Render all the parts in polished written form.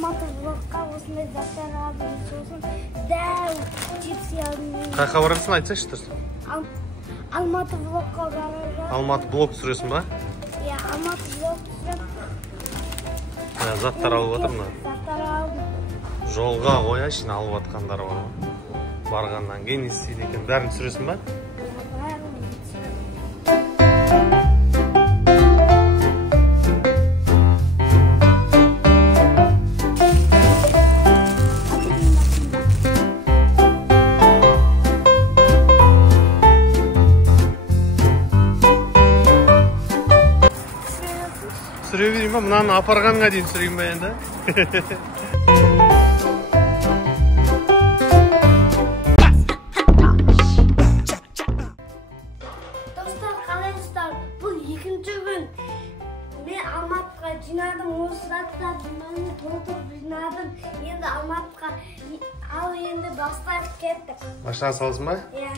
Алматы влогқа осындай заттар алдым, сосын дәу чипсы алдым. Қайқа барасың, айтсайшы тұрсын? Алматы влогқа барады. Алматы блог түсіресің ба? Иә, Алматы влог түсіріп. Заттар алып жатыр мына. Заттар алдым. Жолға қояйшы, алып жатқандар бар ма? Барғаннан кейін не істейді екен? Бәрін түсіресің ба? Сүре берейін ба? Мынаны апарғанға дейін сүрейін ба енді? Достар, қалайсыздар? Бұл екінші күн. Мен Алматыға жинадым, осы заттарды мені толтырып жинадым. Енді Алматыға, ал енді бастап кеттік. Машина саласың ба? Иә.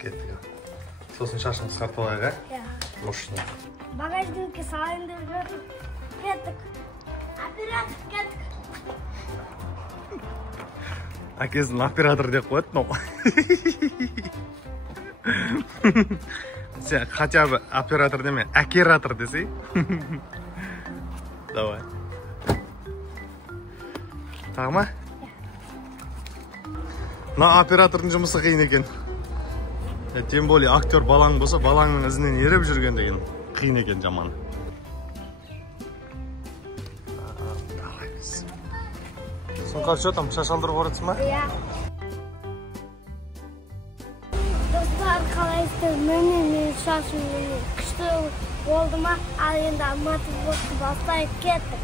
Кеттік. Сосын шашын қысқартып алайық, ә? Иә. Мұшына. Багажникке салайын деп жүрдім. Кеттік. Оператор кеттік. Әкесін оператор деп қойды, но. Сен хотя бы оператор деме, әкератор десей. Давай. Тағы ма? Мына оператордың жұмысы қиын екен. Тем более актер балаң болса, балаңның ізінен еріп жүрген деген қиын екен жаман. Сұңқар что там, шаш алдырып оратсың ба? Иә. Достар, қалайсыздар? Мен шашым күшті болды ма? Ал енді Алматы влогты бастайық кеттік.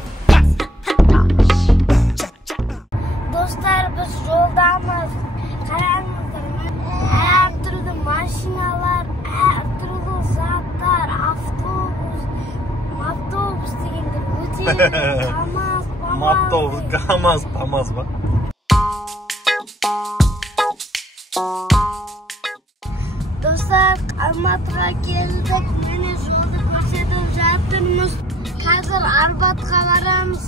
Достар, біз жолдамыз. Қараңыздар, әртүрлі машиналар, әртүрлі заттар, автобус дегендер өте КамАЗ, ПамАЗ ба? Достар, Алматыға келдік. Мені жолды көрсетіп жатырмыз. Қазір Арбатқа барамыз.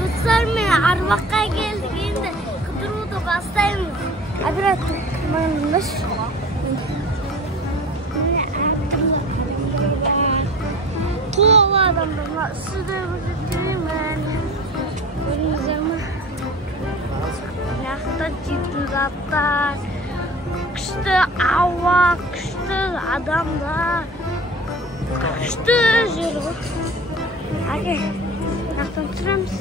Достар, мен Арбатқа келдік. Енді қыдыруды бастаймыз. Оператор, маңыз. Қол адамдар, сізді көрсетемін. Көріңіздер ме? Нақты жейтін заттар, күшті ауа, күшті адамдар, күшті жер ғой. Әке, нақтан түсіреміз.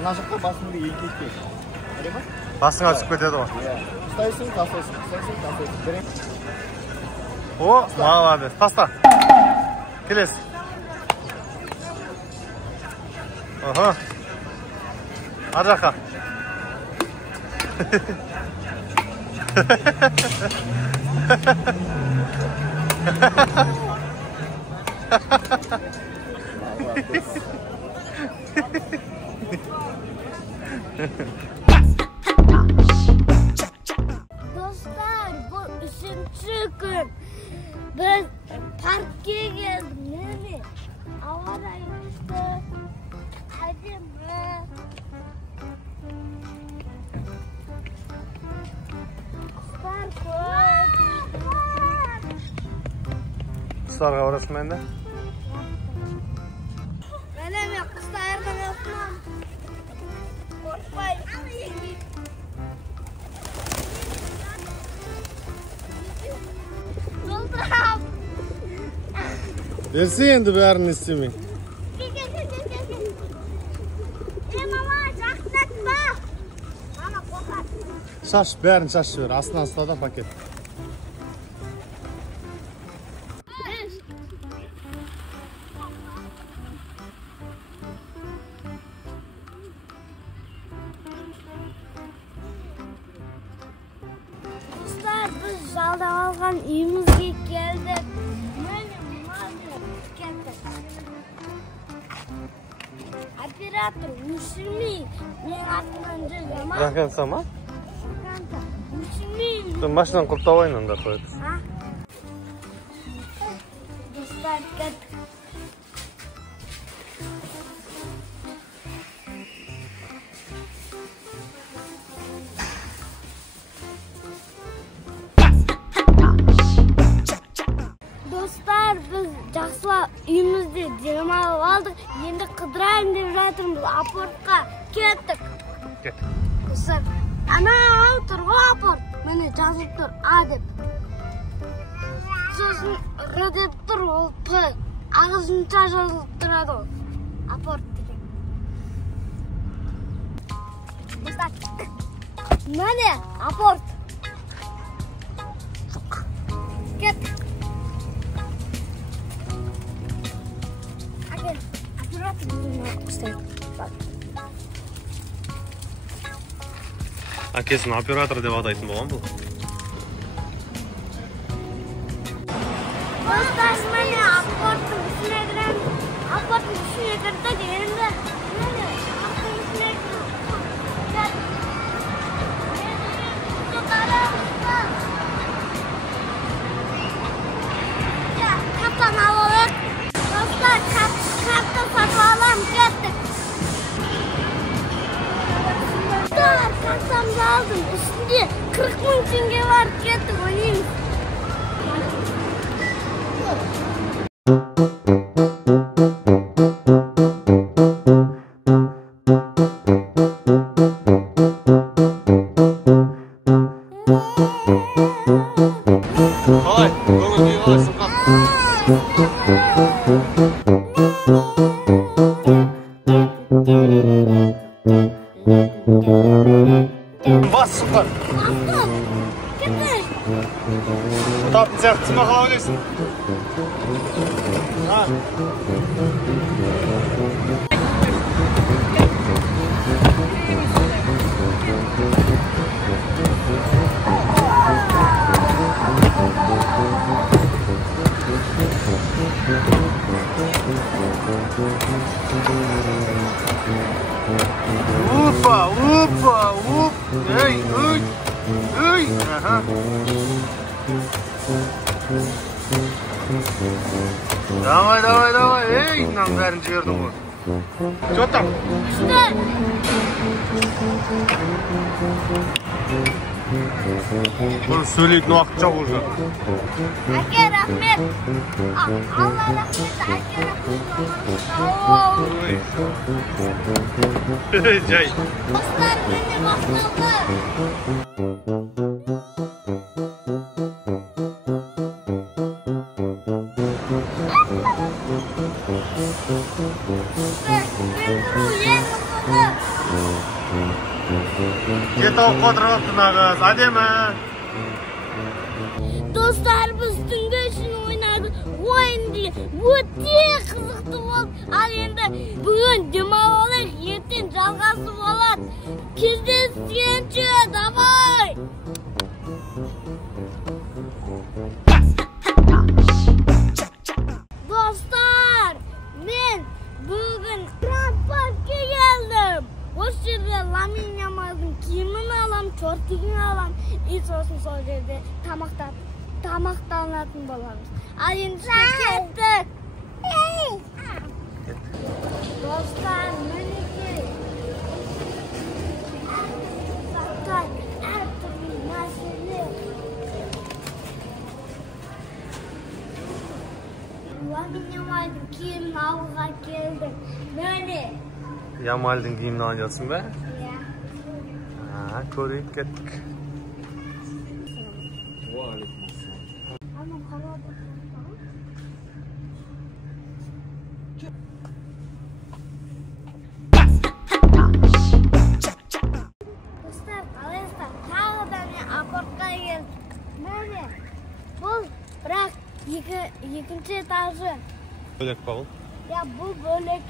Мына жаққа басыңды елкетпе. Басыңа түсіп кетеді ғой. Ұстайсың, тастайсың, ұстайсың, тастайсың. О, молодец. Таста. Келес. Ага. Ар жаққа. Dostlar, bu üçüncü gün. Biz parka geldik. Havada işte. Hadi mi? Kızlarga orasın bende. Benim yok, kızlardan yapmam. Korkmayın. Berse endi bärini istemey. Mama, жақсатма. Mama, qo'rqat. Şaş, bärini şaşıp ber. Aslan da paket. Dostlar, biz жалдап алған үйімізге келдік. Оператор ушімей, мен атынан жүргем. Бırakın sama. Ушімей. Sen baştan kurtavayla da koydu. Dostlar, kettik. Dostlar, biz жақсылап үйімізде демалып алдық. Енді қыдырайын деп жатырмыз. Апортқа кеттік. Kettik. Dostlar, anау тұр ғой апорт. Міне жазылып тұр А деп. Сосын Р деп тұр, ол П. Ағылшынша жазылып тұрады ол. Апорт деген. Достар, міне апорт. Кеттік. Әкесін оператор деп атайтын болған бұл. Dostlar, mene апорттың ішіне кіреміз. Апорттың ішіне кірдік, енді міне апорттың ішіне Kaptan alalım. Dostlar, kaptan satın alalım. Gittik. Dostlar, kaptanımızı aldım. Üstünde 40.000 tenge var. Gittik, oynayayım. Kolay, көңіл күй қалайсың қа? Бас сұққан. Gittik. Таптың сияқты ма қалай ойлайсың? Опа, опа, оп. Эй, эй, эй. Ага. Давай, давай, давай. Эй, мынаның бәрін жібердің ғой. Че там? Üstü. Bunu söyleyip uақыт жоқ уже. Әке, рахмет. Алла рахмет, әке рахмет. Жай. Dostlar, mene başladı. Кет алып қадырғапты нағыз, әдемі. Dostlar, biz түнгі үшін ойнадық. Ойын деген өте қызықты болды. Ал енді бүгін демалып, ертең жалғасы болады. Кездескенше, давай! Dostlar, men бүгін транспортқа келдім. Осы жерде Ламин Ямалдың киімін алам, чортигін алам. И сосын сол жерде тамақтанатын боламыз. Ал енді кеттік. Достар, мінекей. Заттар, әртүрлі мәселе. Ламин Ямалдың киімін алуға келдік. Міне. Ямалдың киімін алып жатсың ба? Иә. Көрейік кеттік. екінші этажы. Бөлек па бұл? Я, бұл бөлек.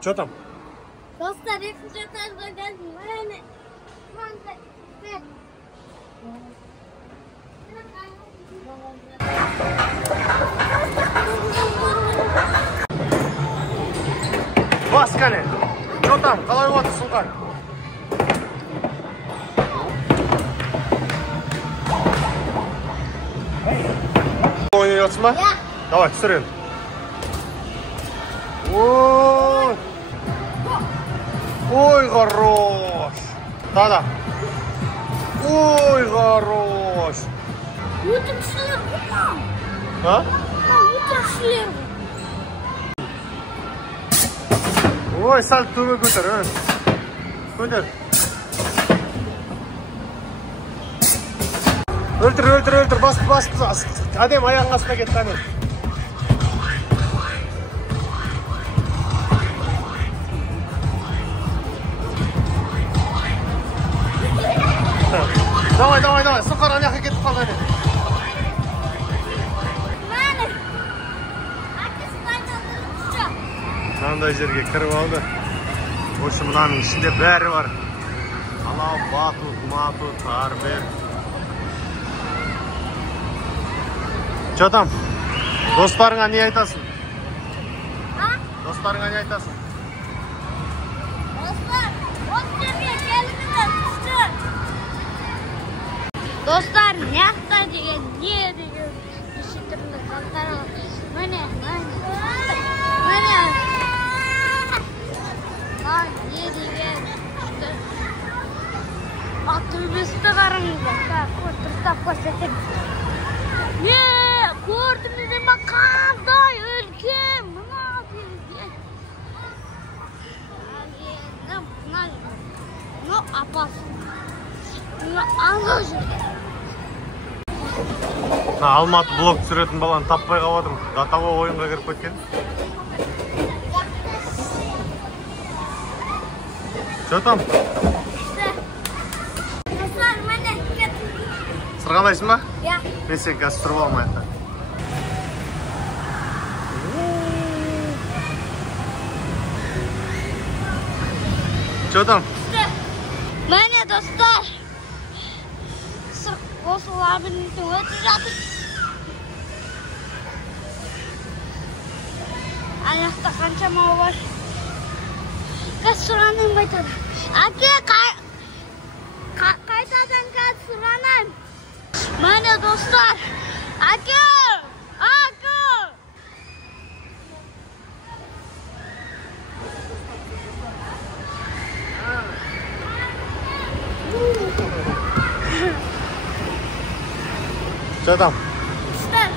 Че там? Достар, екінші этажға келдім. Міне. Бас кәне. Че там? Қалай отыр сұлтан? Ойнай отсың ба? Я. Давай, түсірен. Ой! Ой, хорош! Да-да. Ой, хорош! Өтірікшілер ғой. А? Өтірікшілер ғой. Ой, сәл төбе көтер, көтер. Өлтір, бас. Әдем аяғың астына кетті, әне. Давай, сұқар ана жаққа кетіп қалды, әне. Мынандай жерге кіріп алды. Осы мынаның ішінде бәрі бар. Алау, батут, тарбер. Че там? Достарыңа не айтасың? Достарыңа не айтасың? Достар, неақта деген, не деген неше түрлі заттар бар. Міне. Не деген төбесті қараңыздар. Тұртап көрсетем. Не, көрдіңіздер ма, қандай үлкен, мына деген. Мына апасы. Мына ана жүрді. Алматы блог түсіретін баланы таппай қаладым. Датаға ойынға кіріп кеткен. Че там? Достар, міне кет. Сырғалайсың ба? Я. Мен сен қазір тұрып алмайықта. Че там? Міне достар. Осы лабиринттің өтіп жатыр. Аяқта қаншама бар. Қазір сұранайын байтады. Әке, қайтадан қазір сұранайын. Міне достар. Әке! Че там? Достар.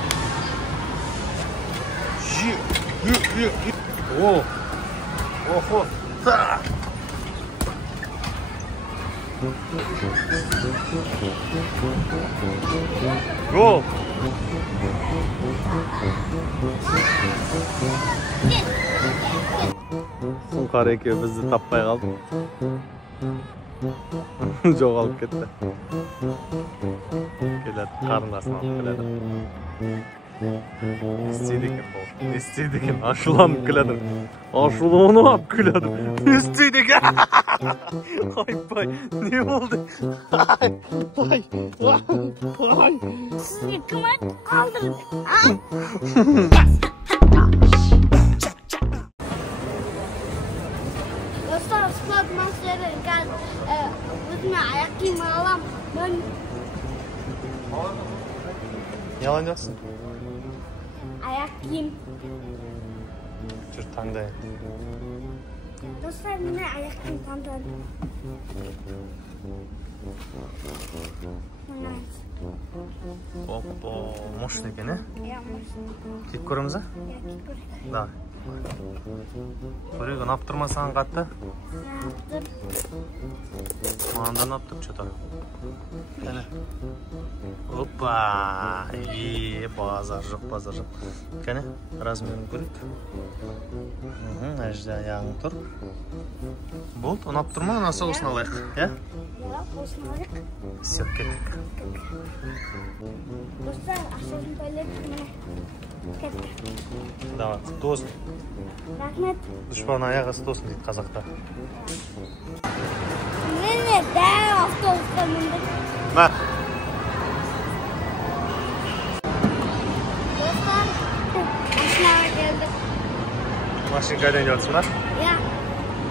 Охо. Гол. Сұңқар екеуі бізді таппай қалды. Жоғалып кетті. Келеді, қарындасын алып келеді. Не істейді екен бұл? Не істейді екен? Ашуланып келеді. Ашуланып алып келеді. Не істейді екен? Айпай, не болды? Ай. Сізге кім айтып қалдыңыз? Достар, спорт мастері қазір өзіме аяқ киім аламын. Не алайын? Аяқ киім. Жүр таңдай. Достар, міне аяқ киім таңдадым. Опа, мощный екен, е? Я мощный. Киіп көреміз, а? Я киіп көрейік. Да. Көрейік, ұнап тұрма саған қатты? Ұнап. Маған да ұнап тұр, че-то. Кәне. Опа! Базар жоқ. Кәне, размерін көрейік. мына жерде аяғың тұр. Болды, ұнап тұр ма? Ана соғысын алайық, иә? Осыны алайық. Все, кеттік. Достар, ақшасын төледік, міне. Кеттік. Давай, құтты болсын. Рахмет. Дұшпан аяғы асты болсын дейді қазақта. Міне, дәу автобусқа міндік. Ма. Достар, машинаға келдік. Машинкадан келдісің ба? Я.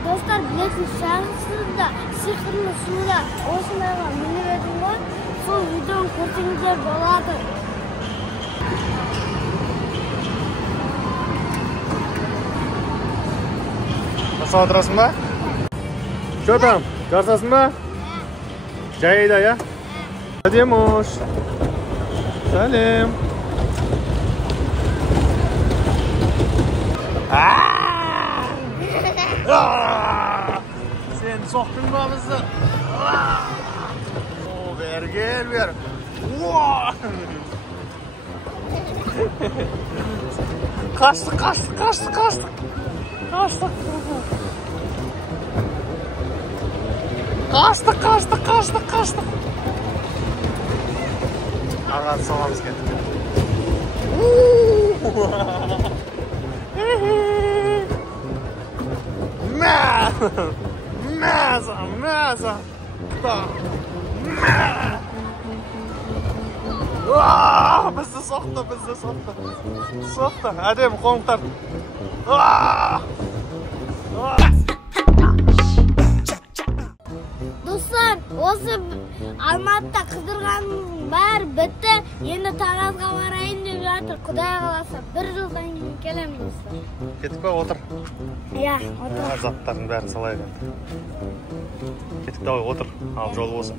Достар, білесің, шағысында, сиқырлы суда осындайға мініп едім ғой, сол видеоны көрсеңіздер болады. Жасап отырасың ба? Что там? Жасасың ба? Жайда, я? Демош. Сәлем. Sen soktun mu bizi? Gel ver. Kaçtık. Kaçtık. Ağa salamız geldi. Мәза. Бізді соқты. Әдем, қоңықтар. Достар, осы Алматыда қыдырғаның бәрі бітті. Енді Таразға барайын деп жатыр. Құдай қаласа, 1 жылдан кейін келемін достар. Кеттік па, отыр. Я, отыр. Заттардың бәрін салайық енді. Кеттік, давай, отыр. Ал, жол болсын.